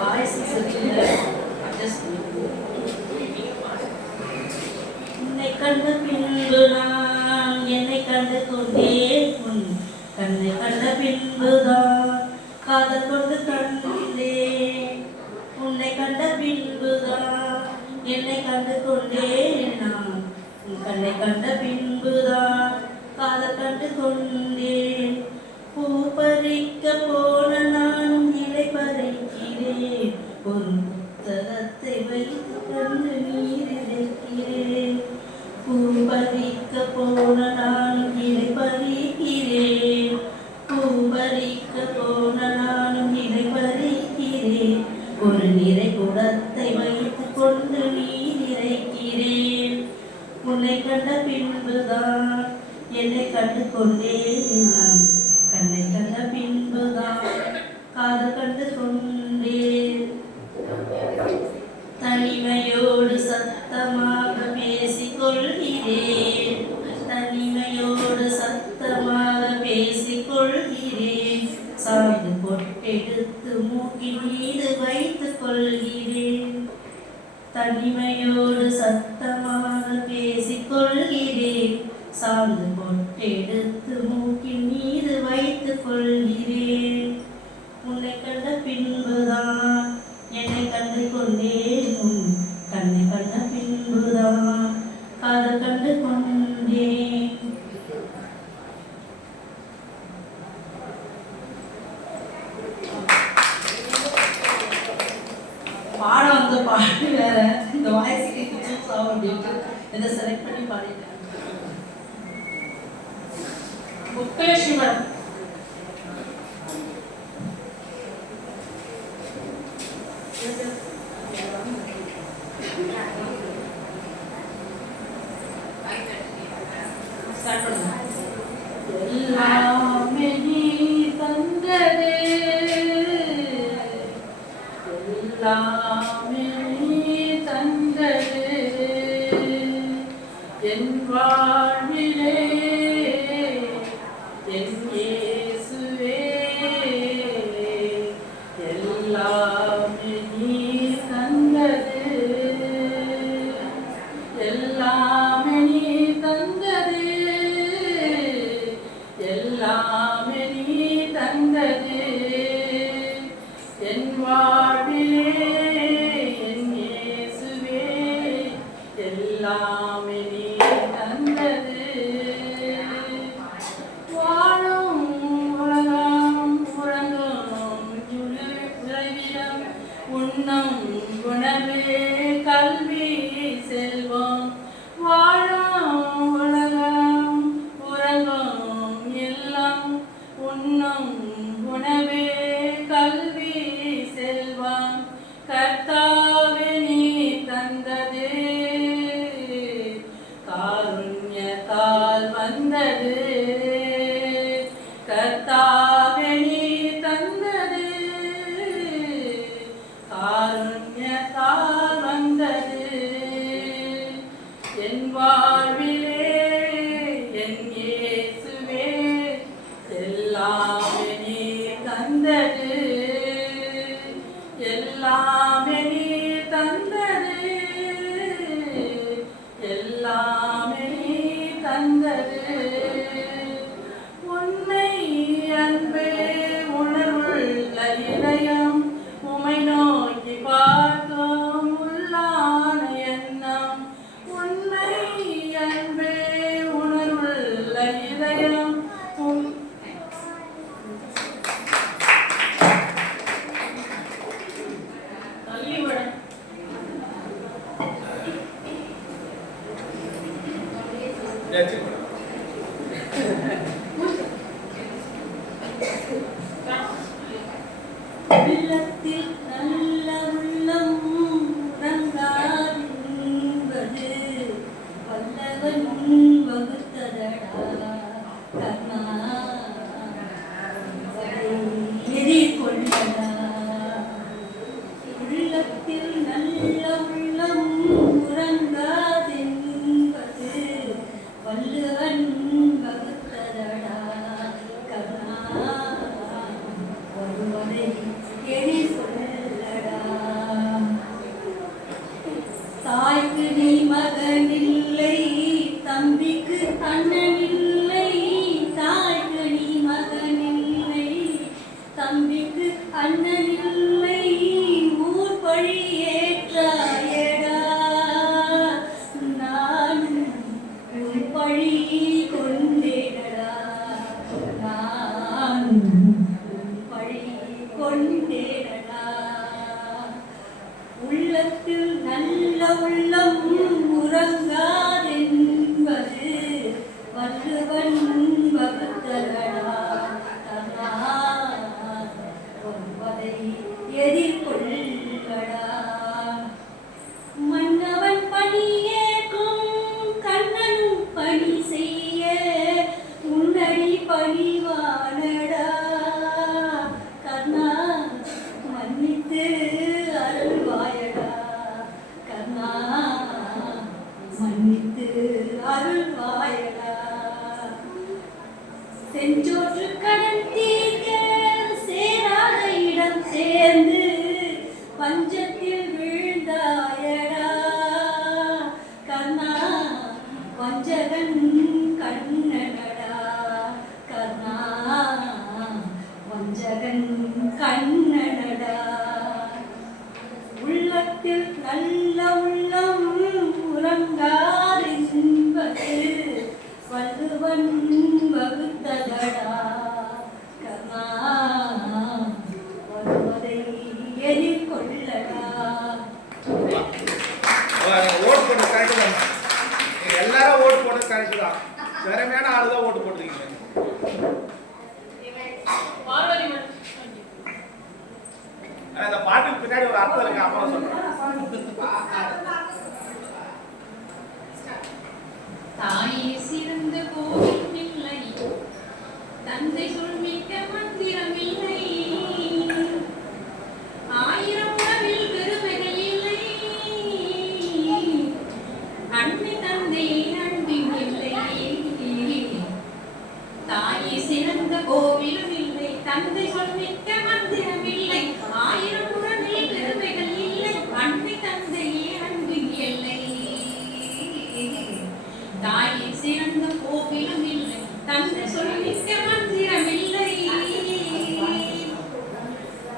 Voice சரியில்லை. உன்னை கண்ட பின்பு நான் என்னை கண்டு கொண்டேன். உன் கண்ணை கண்ட பின்புதான் காதல் கொண்டு கண்டேன். உன்னை கண்ட பின்புதான் என்னை கண்டு கொண்டேன். நான் உன் கண்ணை கண்ட பின்புதான் காதல் கண்டு கொண்டேன். பூ பறிக்க போன நானும் இலை பறிக்கிறேன். ஒரு புத்தகத்தை வைத்து கண்டு நீர் இறைக்கிறேன். பூ பறிக்க போன நானும் இலை பறிக்கிறேன். பூ பறிக்க போன நானும் இலை பறிக்கிறேன். ஒரு நிறை குடத்தை வைத்து கொண்டு நீர் இறைக்கிறேன். உன்னை கண்ட பின்புதான் என்னை கண்டு கொண்டேன். நான் கண்ணை கண்ட பின்புதான் காதல் கண்டு கொண்டேன். தனிமையோடு சத்தமாக பேசிக்கொள்கிறேன். தனிமையோடு சத்தமாக பேசிக்கொள்கிறேன். சாய்ந்து பொட்டெடுத்து மூக்கின் மீது வைத்துக் கொள்கிறேன். தனிமையோடு சத்தமாக பேசிக்கொள்கிறேன். சாய்ந்து பொட்டெடுத்து மூக்கின் மீது வைத்துக் கொள்கிறேன். உன்னை கண்ட பின்புதான் என்னை கண்டு கொண்டேன். உன் கண்ணை கண்ட பின்புதான் காதல் கண்டு கொண்டேன். பாடம் வந்த பாட்டு வேற, இந்த வாய்ஸுக்கு சூஸ் ஆகும் அப்படின்ட்டு இதை செலக்ட் பண்ணி பாடிட்டேன். முத்துலட்சுமி மேடம். எல்லாமே நீ தந்ததே, எல்லாமே நீ தந்ததே, என் வாழ்விலே என் இயேசுவே, எல்லாமே நீ தந்ததே, எல்லாமே நீ தந்ததே, எல்லாமே நீ தந்ததே, என் வாழ்விலே என் இயேசுவே, எல்லாமே நீ தந்ததே. வாழும் உலகம் உறங்கும் உறைவிடம் உண்ணும் உணவே கல்வி செல்வம். வாழும் உலகம் உறங்கும் எல்லாம் உண்ணும் உணவே கல்வி செல்வம். கர்த்தாவே நீ தந்ததே, காருண்யத்தால் வந்தது. கர்த்தாவே நீ தந்ததே, காருண்யத்தால் வந்தது. என் வாழ்விலே என் இயேசுவே, எல்லாமே நீ தந்தது, எல்லாமே நீ தந்தது, எல்லாமே நீ தந்தது. உன்னை அன்பே உணர்வுள்ள இதயம் உமை நோக்கி பார்க்கும் உள்ளான எண்ணம். உன்னை அன்பே உணர்வுள்ள இதயம் உள்ளத்தில் நல்ல உள்ளம் உறங்காதென்பது வல்லவன் வகுத்ததடா கண்ணா, எதிர்கொள்ளடா. உள்ளத்தில் நல்ல உள்ளம் உறங்காதென்பது வல்லவன் வகுத்ததடா கண்ணா, வருவதை எதிர்கொள்ளடா. அண்ணனில்லை ஊர் பழி ஏற்றாயடா நான் உன் பழி கொண்டேனடா நான் உன் பழி கொண்டேனடா உள்ளத்தில் நல்ல உள்ளம் உறங்காதென்பது வள்ளுவன் வகுத்ததடா ஒன்பதை எதிர்கொள்ளடா மன்னவன் பணியேற்கும் கண்ணனும் பணி செய்ய உன்னடி பணிவானடா கர்ணா மன்னித்து அருள்வாயடா கர்ணா மன்னித்து அருள்வாயடா செஞ்சோற்று கடன் தீர்க்க சேராத இடம் சேர்ந்து பஞ்சத்தில் வீழ்ந்தாயடா கர்ணா வஞ்சகன் கண்ணனடா கர்ணா வஞ்சகன் கண்ணனடா உள்ளத்தில் நல்ல உள்ளம் உறங்காதென்பது வள்ளுவன் வகுத்ததடா கர்ணா வருவதை எதிர்கொள்ளடா. ஓட்டு போட்டு கரெக்டு தான். எல்லாரும் ஓட்டு போட்டு கரெக்டு தான். திறமையான ஆளு தான் ஓட்டு போட்டுருக்கீங்க. அந்த பாட்டுக்கு பின்னாடி ஒரு அர்த்தம் இருக்கு, அப்புறம் சொல்றேன். தாயே சிறந்த கோவில் இல்லை, தந்தை சொல்மிக்க மந்திரம் இல்லை, ஆயிரம் உறவில் பெருமைகள் இல்லை, அன்னை தந்தையை அன்பின் இல்லை. தாயே சிறந்த கோவிலும் இல்லை, தந்தை சொல்மிக்க மந்திரம் இல்லை, ஆயிரம் உறவில் பெருமைகள் இல்லை, அன்னை தந்தையை அன்பின் இல்லை. தாயே சிறந்த கோவிலும் இல்லை, தந்தை சொல்மிக்க மந்திரம் இல்லை,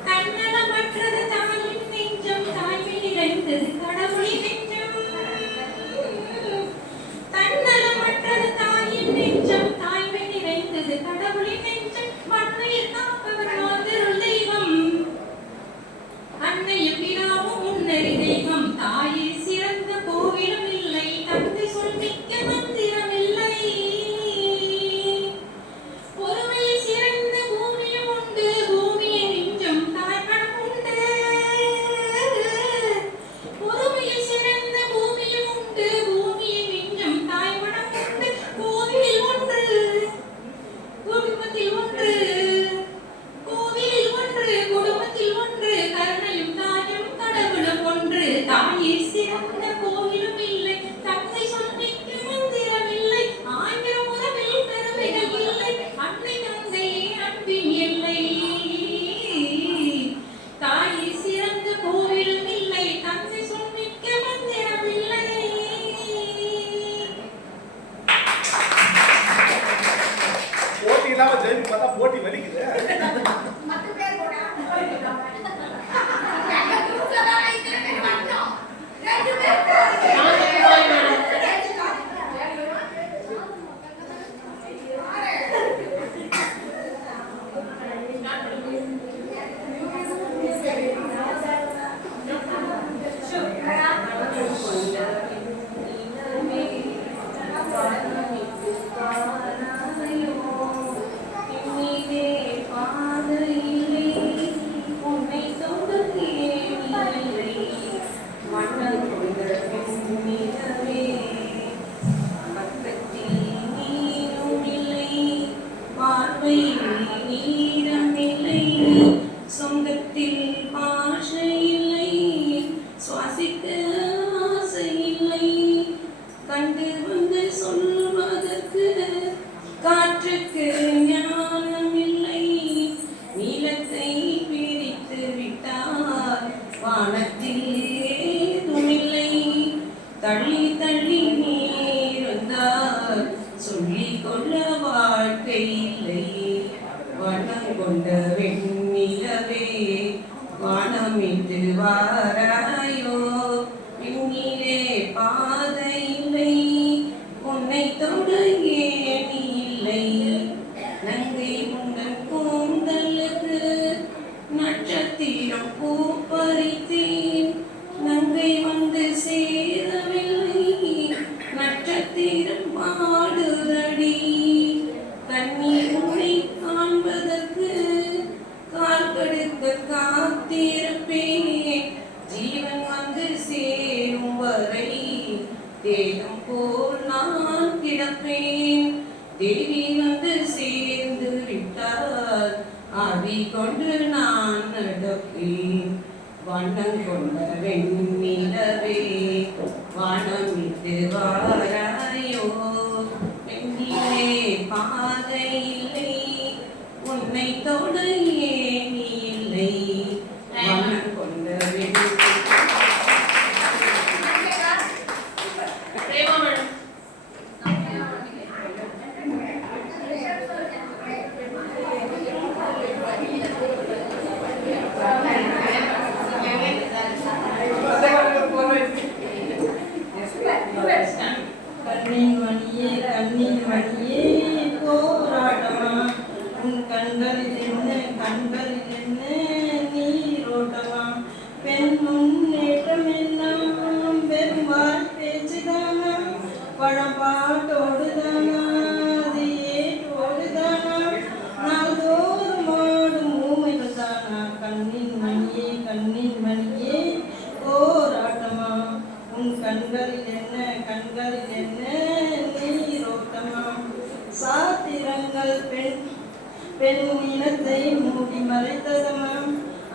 கண்ணலமற்றது தாயின் நெஞ்சம், தாய்மை நிறைந்தது கடவுளின் நெஞ்சம். தன்னலமற்றது தாயின் நெஞ்சம், தாய்மை நிறைந்தது கடவுளின் நெஞ்சம். மண்ணையில் காப்பவர் மாதருள் தெய்வம், அன்னையும் பிதாவும் முன்னறி தெய்வம். தாயே சிறந்த கோவிலும் இல்லை, தந்தை சொல்மிக்க மந்திரம் இல்லை, பொறுமையில் சிறந்த பூமியும் உண்டு, பூமியை நெஞ்சம் தாய்மணம் உண்டு. பொறுமையில் சிறந்த பூமியும் உண்டு, பூமியை நெஞ்சம் தாய்மணம் உண்டு. கோவிலில் ஒன்று, குடும்பத்தில் ஒன்று, கோவிலில் ஒன்று, குடும்பத்தில் ஒன்று, கருணையும் தாயும் கடவுளும் ஒன்று. தாயே சிறந்த கோவிலும் இல்லை, தந்தை சொல்மிக்க மந்திரம் இல்லை, ஆயிரம் உறவில் பெருமைகள் இல்லை, அன்னை தந்தையே அன்பின் எல்லை. தாயே சிறந்த கோவிலும் இல்லை, தந்தை சொல்மிக்க மந்திரம் இல்லை. போட்டி இல்லாம ஜெயிச்சு பார்த்தா போட்டி வலிக்குது. சொந்தத்தில் பாஷை இல்லை, சுவாசிக்க ஆசை இல்லை, கண்டு வந்து சொல்வதற்கு காற்றுக்கு ஞானம் இல்லை, நீளத்தை பிரித்து விட்டார் வானத்தில் ஏதுமில்லை, தள்ளி தள்ளி நீருந்தார் சொல்லிக் கொள்ள வாழ்க்கை இல்லை, வண்ணம் கொண்ட வெண்ணிலவே வானமிட்டு வாராயோ விண்ணிலே பாதை இல்லை உன்னை தொடங்கிய நீ இல்லை நங்கை உந்தன் கூந்தலுக்கு நட்சத்திரம் பூ பறித்தேன் நங்கை வந்து சேரவில்லை நட்சத்திரம் பாடுதடி கண்ணீர் உன்னை காண்பதற்கு கால் கடுக்க காத்திருப்பேன் ஜீவன் வந்து சேரும் வரை தேகம் போல் நான் கிடப்பேன் தேவி வந்து சேர்ந்து விட்டால் ஆவி கொண்டு நான் நடப்பேன் வண்ணம் கொண்ட வெண்ணிலவே வானமிட்டு வாராயோ வெண்ணிலே பாதை இல்லை உன்னை தொடங்கியே நீ இல்லை வண்ணம் கொண்ட கண்ணின் மணியே போராட்டமா உன் கண்களில் என்ன நீரோட்டமா பெண் முன்னேற்றம் எல்லாம் பெரும்பால் பேச்சுதானா பழப்பாட்டோடுதானா அது ஏற்றோடுதானா நாள்தோறும் ஆடும் ஊமைகள் தானா கண்ணின் மணியே போராட்டமா உன் கண்களில் என்ன நீரோட்டமா சாத்திரங்கள் பெண் இனத்தை மூடி மறைத்ததமா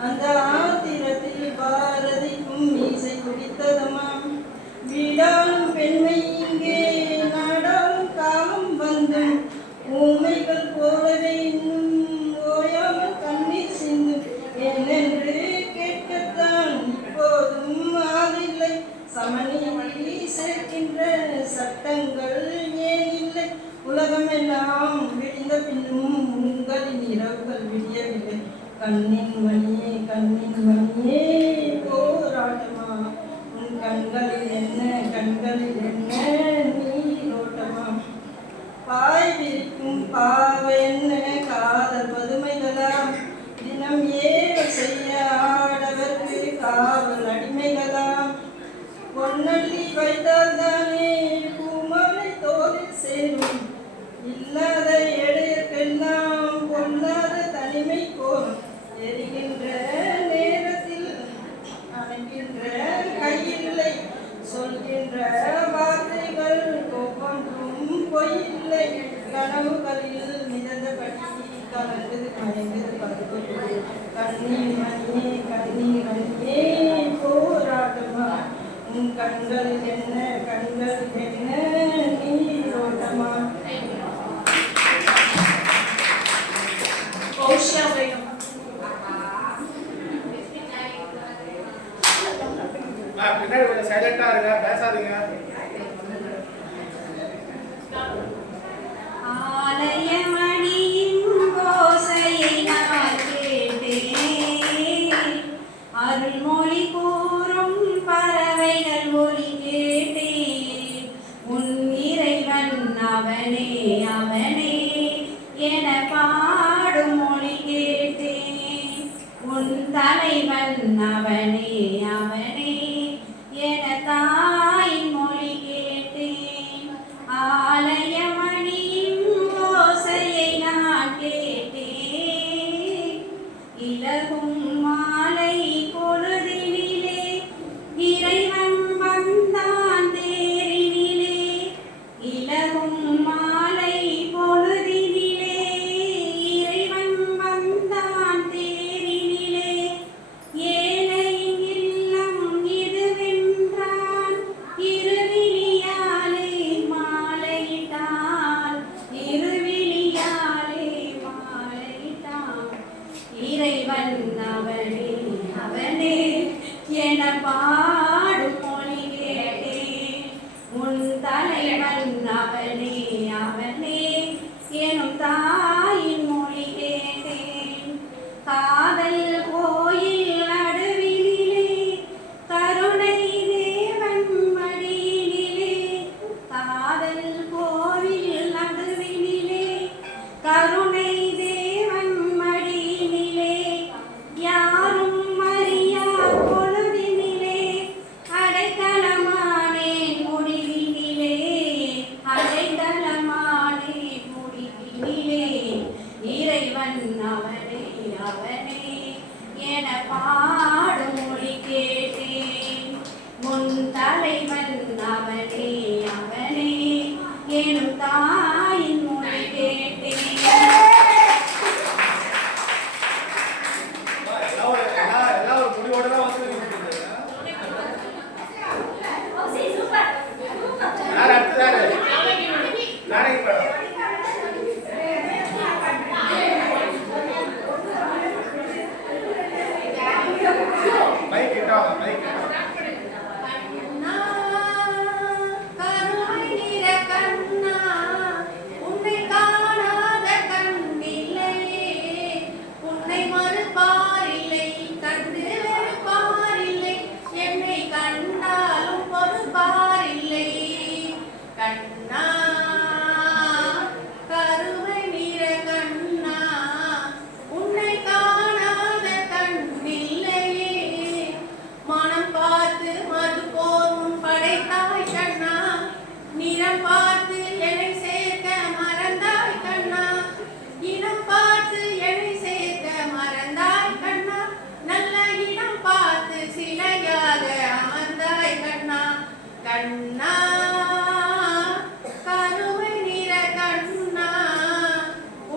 அந்த ஆத்திரத்தில் பாரதிக்கும் மீசை குடித்ததமா வீடாலும் பெண்மை இங்கே நாடாலும் காலம் வந்தும் ஊமைகள் போலவே இன்னும் ஓயாமல் கண்ணீர் சிந்தும் என்னென்று கேட்கத்தான் இப்போதும் ஆளில்லை சமநீதி சேர்க்கின்ற சட்டங்கள் ஏன் இல்லை உலகமெல்லாம் விடிந்த பின்னும் உங்களின் இரவுகள் விடியவில்லை கண்ணின் மணியே போராட்டமா உன் கண்களில் என்ன நீரோட்டமா பாய் விரிக்கும் பாவை என்ன காதல் பதுமைகளா தினம் ஏவல் செய்ய ஆடவர்க்கு காவல் அடிமைகளா பொன்னள்ளி வைத்தால் தானே பூமாலை தோலில் சேரும் இல்லாத எடையற்கெல்லாம் பொல்லாத தனிமை கோரும் எரிகின்ற நேரத்தில் அணைக்கின்ற கையில்லை சொல்கின்ற வார்த்தைகள் ஒவ்வொன்றும் பொய்யில்லை கனவுகளில் மிதந்தபடி கலந்தது மறைந்தது பருவம் கண்ணீர் மணியே போராட்டமா உன் கண்களில் என்ன நீரோட்டமா பின்னாடி கொஞ்சம் சைலண்டா இருங்க பேசாதீங்க ஆலயமணியின் ஓசையை நான் கேட்டேன் அருள்மொழி கூறும் பறவைகள் ஒலி கேட்டேன் உன் இறைவன் அவனே என பாடும் மொழி கேட்டேன் உன் தலைவன் அவனே என தாயின் மொழி கேட்டேன் ஆலயமணியின் ஓசையை நான் கேட்டேன் இலகும் மாலை பொழுதினிலே இறைவன் வந்தான் தேரினிலே இலகும் மாலை பொழுதினிலே இறைவன் வந்தான் தேரினிலே ஏழையின் இல்லம் இதுவென்றான் இருவிழியாலே மாலையிட்டான் இறைவன் அவனே என பாடும் மொழி கேட்டேன் உன் தலைவன் அவனே எனும் தாயின் மொழி கேட்டேன் காதல் கோயில் நடுவில் இடம் பார்த்து என்னை சேர்க்க மறந்தாய் கண்ணா, இடம் பார்த்து என்னை சேர்க்க மறந்தாய் கண்ணா, நல்ல இடம் பார்த்து சிலையாக அமர்ந்தாய் கண்ணா. கண்ணா கருமை நிற கண்ணா,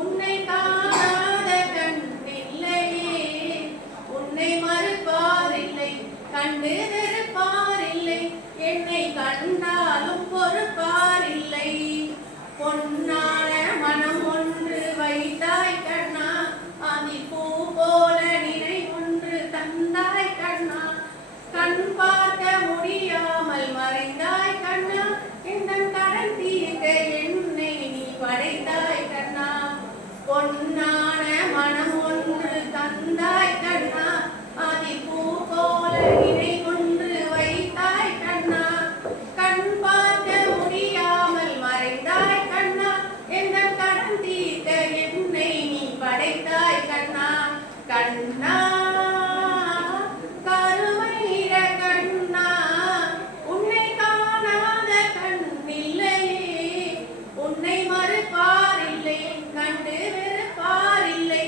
உன்னை காணாத கண் இல்லையே, உன்னை மறுப்பாரில்லை, கண்டு வெறுப்பாரில்லை, என்னை கண்டாலும் பொறுப்பாரில்லை. பொன்னான மனம் ஒன்று வைத்தாய் கண்ணா, அதி பூ போல நினை ஒன்று தந்தாய் கண்ணா, கண் பார்க்க முடியாமல் மறைந்தாய் கண்ணா, எந்தன் கடன் தீர்க்க என்னை நீ படைத்தாய் கண்ணா. பொன்னான மனம் ஒன்று தந்தாய் கண்ணா, அதி பூ போல நினை ஒன்று வைத்தாய் கண்ணா, கண் பார்க்க முடியாமல் மறைந்தாய் கண்ணா, எந்தன் கடன் தீர்க்க என்னை நீ படைத்தாய் கண்ணா. கண்ணா கருமை நிற கண்ணா, உன்னை காணாத கண் இல்லையே, உன்னை மறுப்பாரில்லை, கண்டு வெறுப்பாரில்லை,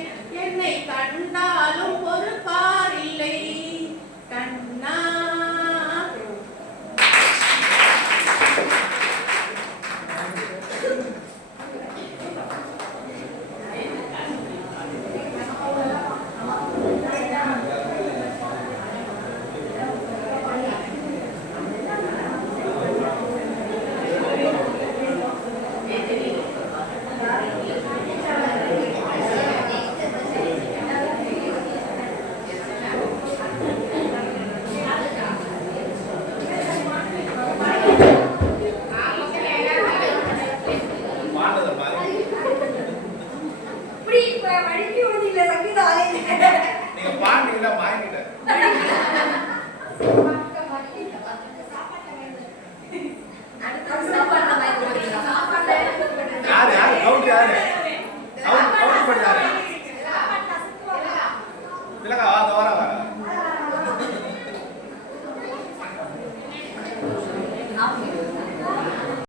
என்னை கண்டாலும் பொறுப்பாரில்லை. கண்ணா பாடுறத பாரு. இப்படி படிக்க முடியல சங்கீதா நீங்க பாடுறீங்களா வாங்கிட்ட யாரு யாரு கவுண்ட் யாரு கவுண்ட் பண்ணாரு இல்லக்கா வர வர சாப்பாடு